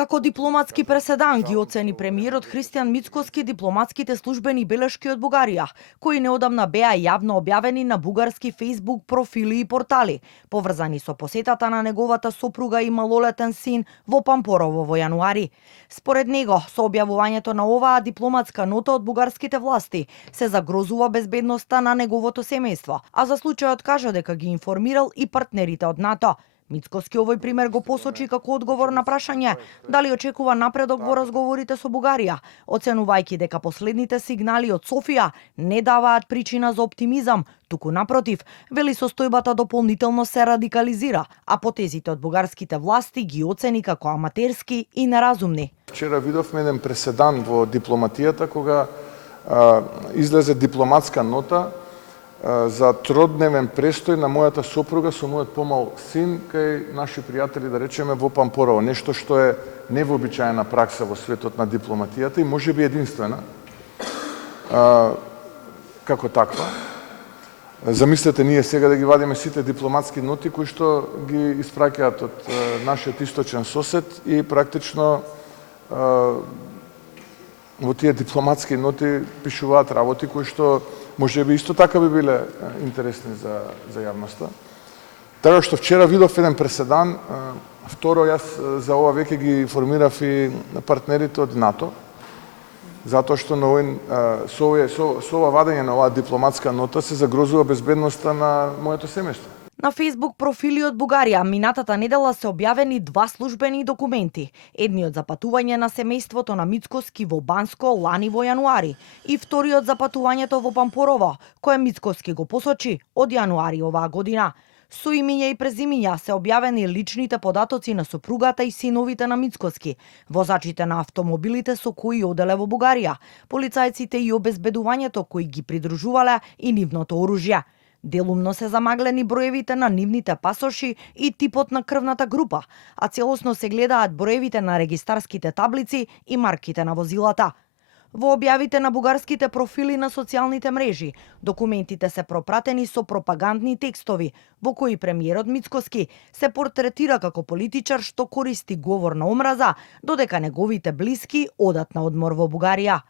Како дипломатски преседан ги оцени премиерот Христијан Мицкоски дипломатските службени белешки од Бугарија, кои неодамна беа јавно објавени на бугарски Facebook профили и портали, поврзани со посетата на неговата сопруга и малолетен син во Пампорово во јануари. Според него, со објавувањето на оваа дипломатска нота од бугарските власти, се загрозува безбедноста на неговото семејство, а за случајот кажа дека ги информирал и партнерите од НАТО. Мицкоски овој пример го посочи како одговор на прашање дали очекува напредок во разговорите со Бугарија, оценувајќи дека последните сигнали од Софија не даваат причина за оптимизам, туку напротив, вели состојбата дополнително се радикализира, а потезите од бугарските власти ги оцени како аматерски и неразумни. Вчера видовме еден преседан во дипломатијата кога излезе дипломатска нота за тродневен престој на мојата сопруга со мојот помал син кај наши пријатели, да речеме, во Пампорово. Нешто што е невообичаена пракса во светот на дипломатијата и можеби единствена како таква. Замислете ние сега да ги вадиме сите дипломатски ноти кои што ги испраќаат од нашиот источен сосед и практично во тие дипломатски ноти пишуваат работи кои што можеби исто така би биле интересни за јавноста. Така што вчера видов еден преседан. Второ, јас за ова веќе ги информирав и партнерите од НАТО, затоа што со ова вадење на оваа дипломатска нота се загрозува безбедноста на моето семејство. На Facebook профили од Бугарија минатата недела се објавени два службени документи. Едниот за патување на семејството на Мицкоски во Банско лани во јануари и вториот за патувањето во Пампорово, кое Мицкоски го посочи од јануари оваа година. Со имиња и презимиња се објавени личните податоци на сопругата и синовите на Мицкоски, возачите на автомобилите со кои оделе во Бугарија, полицајците и обезбедувањето кои ги придружувале и нивното оружје. Делумно се замаглени броевите на нивните пасоши и типот на крвната група, а целосно се гледаат броевите на регистарските таблици и марките на возилата. Во објавите на бугарските профили на социјалните мрежи, документите се пропратени со пропагандни текстови, во кои премиерот Мицкоски се портретира како политичар што користи говор на омраза, додека неговите блиски одат на одмор во Бугарија.